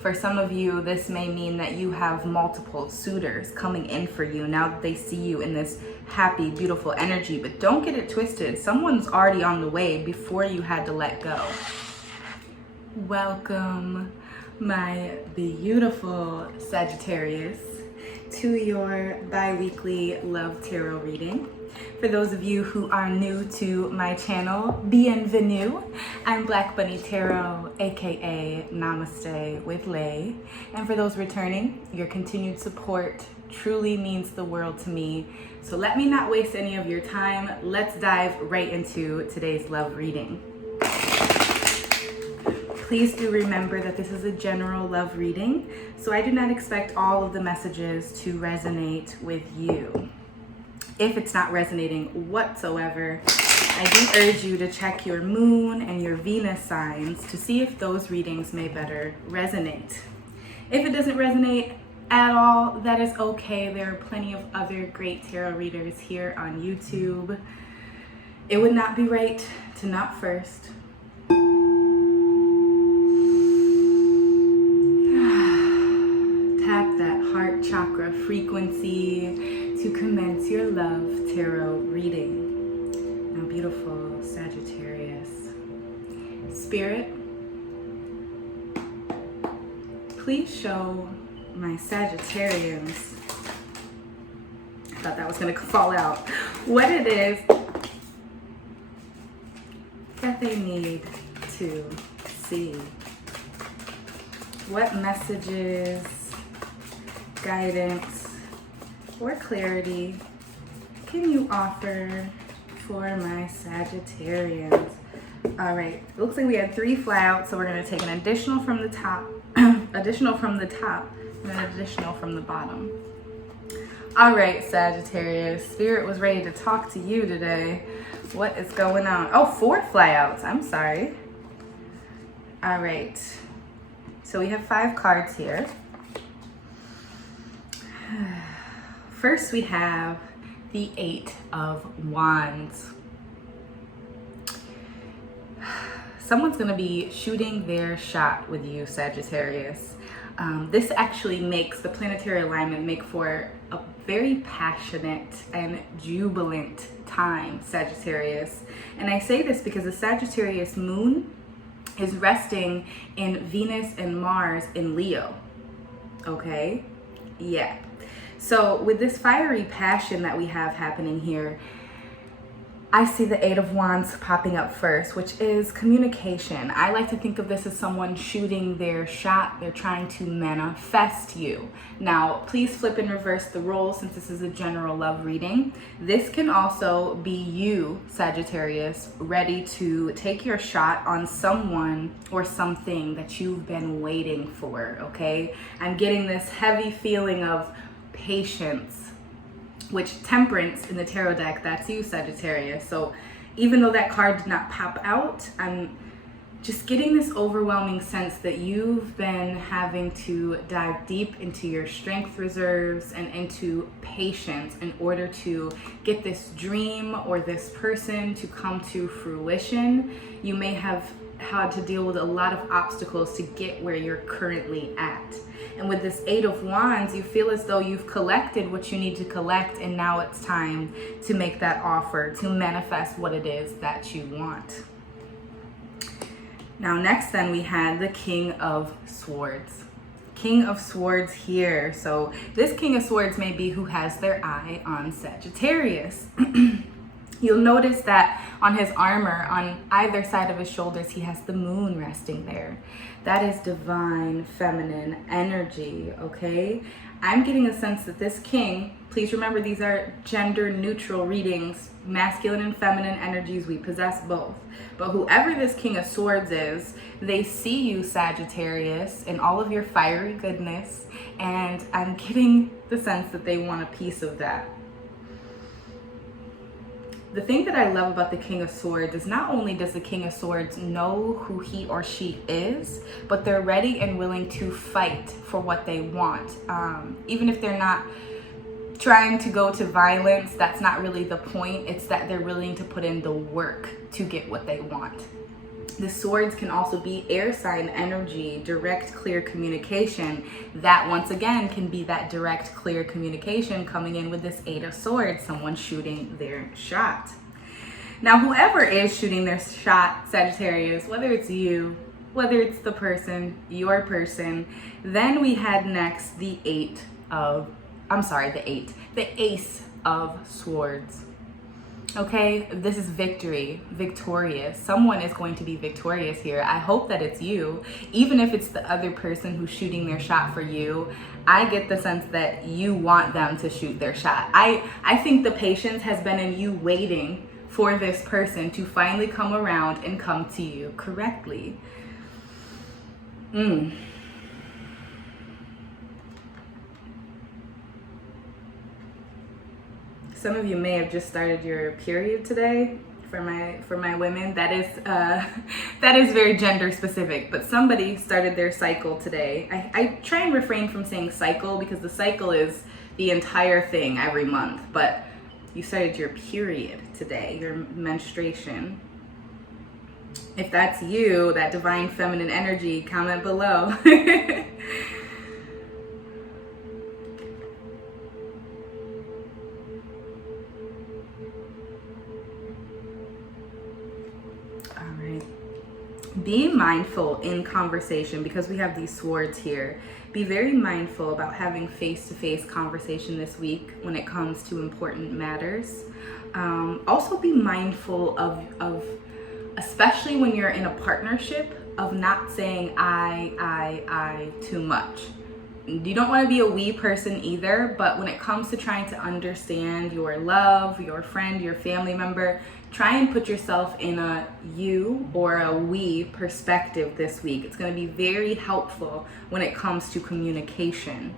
For some of you, this may mean that you have multiple suitors coming in for you now that they see you in this happy, beautiful energy. But don't get it twisted. Someone's already on the way before you had to let go. Welcome, my beautiful Sagittarius, to your bi-weekly love tarot reading. For those of you who are new to my channel, bienvenue. I'm Black Bunnie Tarot, aka Namaste with Lay. And for those returning, your continued support truly means the world to me. So let me not waste any of your time. Let's dive right into today's love reading. Please do remember that this is a general love reading, so I do not expect all of the messages to resonate with you. If it's not resonating whatsoever, I do urge you to check your moon and your Venus signs to see if those readings may better resonate. If it doesn't resonate at all, that is okay. There are plenty of other great tarot readers here on YouTube. It would not be right to not first tap that heart chakra frequency to commence your love tarot reading. Now, beautiful Sagittarius. Spirit, please show my Sagittarians, I thought that was going to fall out, what it is that they need to see. What messages, guidance, or clarity can you offer for my Sagittarians? All right, it looks like we had 3 fly out, so we're going to take an additional from the top, additional from the top, and an additional from the bottom. All right, Sagittarius, Spirit was ready to talk to you today. What is going on? Oh, 4 fly outs. I'm sorry. All right, so we have 5 cards here. First, we have the 8 of Wands. Someone's going to be shooting their shot with you, Sagittarius. This actually makes the planetary alignment make for a very passionate and jubilant time, Sagittarius. And I say this because the Sagittarius moon is resting in Venus and Mars in Leo. Okay? Yeah. So with this fiery passion that we have happening here, I see the 8 of Wands popping up first, which is communication. I like to think of this as someone shooting their shot. They're trying to manifest you. Now, please flip and reverse the role since this is a general love reading. This can also be you, Sagittarius, ready to take your shot on someone or something that you've been waiting for, okay? I'm getting this heavy feeling of patience, which Temperance in the tarot deck, that's you, Sagittarius. So even though that card did not pop out, I'm just getting this overwhelming sense that you've been having to dive deep into your strength reserves and into patience in order to get this dream or this person to come to fruition. You may have had to deal with a lot of obstacles to get where you're currently at. And with this 8 of Wands, you feel as though you've collected what you need to collect, and now it's time to make that offer, to manifest what it is that you want. Now, next then we had the King of Swords. King of Swords here. So this King of Swords may be who has their eye on Sagittarius. You'll notice that on his armor, on either side of his shoulders, he has the moon resting there. That is divine feminine energy, okay? I'm getting a sense that this king, please remember these are gender neutral readings, masculine and feminine energies, we possess both. But whoever this King of Swords is, they see you, Sagittarius, in all of your fiery goodness, and I'm getting the sense that they want a piece of that. The thing that I love about the King of Swords is not only does the King of Swords know who he or she is, but they're ready and willing to fight for what they want. Even if they're not trying to go to violence, that's not really the point. It's that they're willing to put in the work to get what they want. The swords can also be air sign energy, direct, clear communication. That once again can be that direct, clear communication coming in with this 8 of Swords, someone shooting their shot. Now, whoever is shooting their shot, Sagittarius, whether it's you, whether it's the person, your person, then we had next the Ace of Swords. Okay, this is victory, victorious. Someone is going to be victorious here. I hope that it's you. Even if it's the other person who's shooting their shot for you, I get the sense that you want them to shoot their shot. I think the patience has been in you waiting for this person to finally come around and come to you correctly. Some of you may have just started your period today. For my women, that is very gender specific, but somebody started their cycle today. I try and refrain from saying cycle because the cycle is the entire thing every month, but you started your period today, your menstruation. If that's you, that divine feminine energy, comment below. Be mindful in conversation, because we have these swords here. Be very mindful about having face-to-face conversation this week when it comes to important matters. Also be mindful of, especially when you're in a partnership, of not saying I too much. You don't want to be a we person either, but when it comes to trying to understand your love, your friend, your family member, try and put yourself in a you or a we perspective this week. It's going to be very helpful when it comes to communication.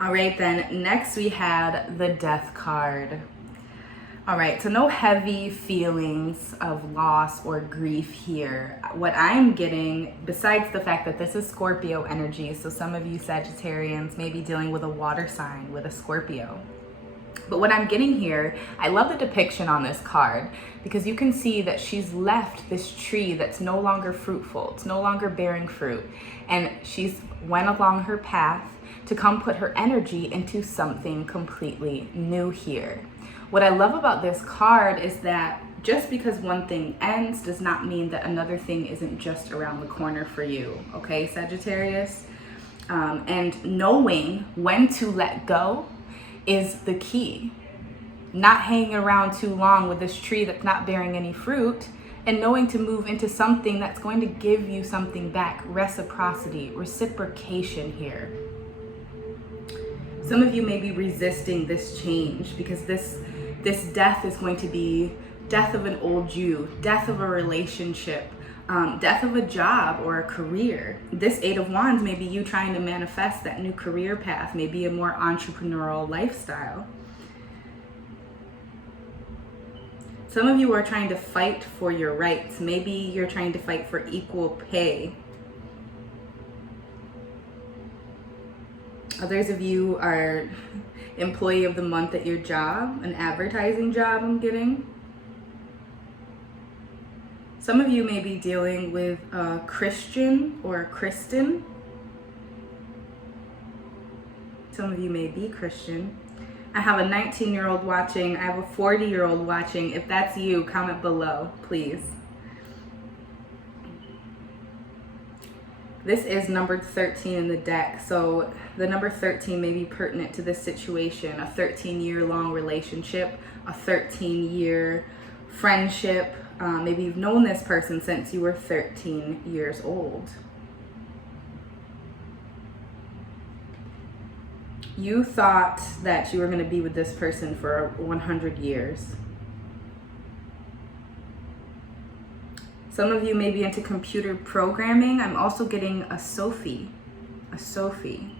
All right, then next we had the Death card. All right, so no heavy feelings of loss or grief here. What I'm getting, besides the fact that this is Scorpio energy, so some of you Sagittarians may be dealing with a water sign with a Scorpio. But what I'm getting here, I love the depiction on this card, because you can see that she's left this tree that's no longer fruitful. It's no longer bearing fruit. And she's went along her path to come put her energy into something completely new here. What I love about this card is that just because one thing ends does not mean that another thing isn't just around the corner for you. Okay, Sagittarius? And knowing when to let go is the key. Not hanging around too long with this tree that's not bearing any fruit, and knowing to move into something that's going to give you something back. Reciprocity, reciprocation here. Some of you may be resisting this change because this death is going to be death of an old you, death of a relationship, death of a job or a career. This 8 of Wands may be you trying to manifest that new career path, maybe a more entrepreneurial lifestyle. Some of you are trying to fight for your rights. Maybe you're trying to fight for equal pay. Others of you are employee of the month at your job, an advertising job I'm getting. Some of you may be dealing with a Christian or a Kristen. Some of you may be Christian. I have a 19-year-old watching. I have a 40-year-old watching. If that's you, comment below, please. This is number 13 in the deck. So the number 13 may be pertinent to this situation. A 13-year-long relationship, a 13-year friendship. Maybe you've known this person since you were 13 years old. You thought that you were going to be with this person for 100 years. Some of you may be into computer programming. I'm also getting a Sophie. A Sophie.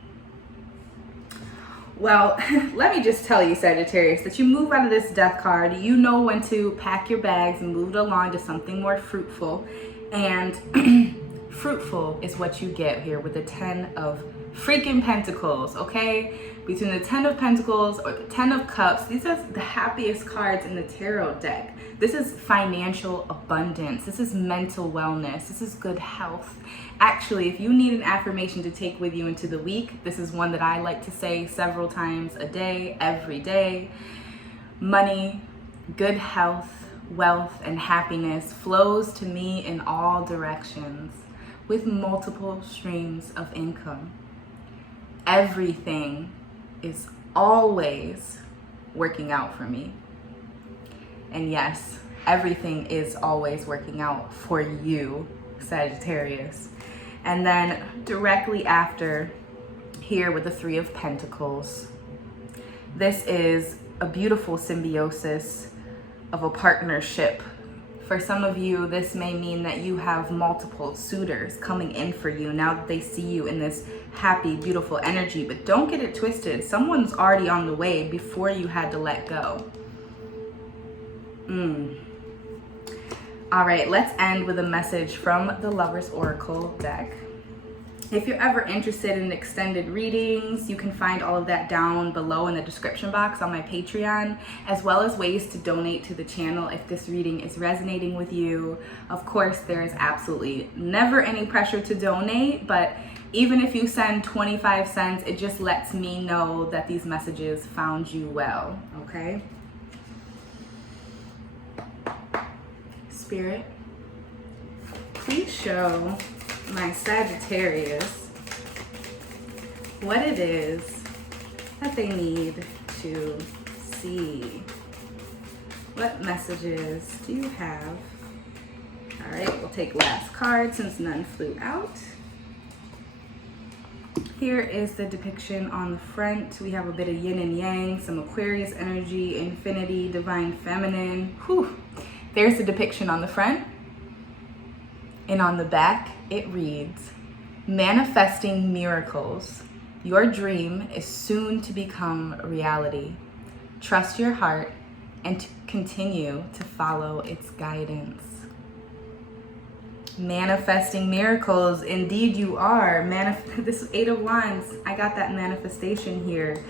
Well, let me just tell you, Sagittarius, that you move out of this death card. You know when to pack your bags and move it along to something more fruitful. And Fruitful is what you get here with the 10 of freaking Pentacles, okay? Between the 10 of Pentacles or the 10 of Cups, these are the happiest cards in the tarot deck. This is financial abundance. This is mental wellness. This is good health. Actually, if you need an affirmation to take with you into the week, this is one that I like to say several times a day, every day. Money, good health, wealth, and happiness flows to me in all directions with multiple streams of income. Everything is always working out for me. And yes, everything is always working out for you, Sagittarius. And then directly after, here with the 3 of Pentacles, this is a beautiful symbiosis of a partnership. For some of you, this may mean that you have multiple suitors coming in for you now that they see you in this happy, beautiful energy. But don't get it twisted. Someone's already on the way before you had to let go. All right, let's end with a message from the Lover's Oracle deck. If you're ever interested in extended readings, you can find all of that down below in the description box on my Patreon, as well as ways to donate to the channel if this reading is resonating with you. Of course, there is absolutely never any pressure to donate, but even if you send 25 cents, it just lets me know that these messages found you well, okay? Spirit, please show my Sagittarius what it is that they need to see. What messages do you have? All right, we'll take last card since none flew out. Here is the depiction on the front. We have a bit of yin and yang, some Aquarius energy, infinity, divine feminine. Whew. There's the depiction on the front. And on the back, it reads, manifesting miracles. Your dream is soon to become reality. Trust your heart and to continue to follow its guidance. Manifesting miracles, indeed you are. This is 8 of Wands. I got that manifestation here.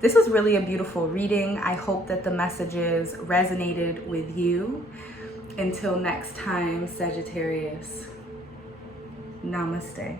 This was really a beautiful reading. I hope that the messages resonated with you. Until next time, Sagittarius, namaste.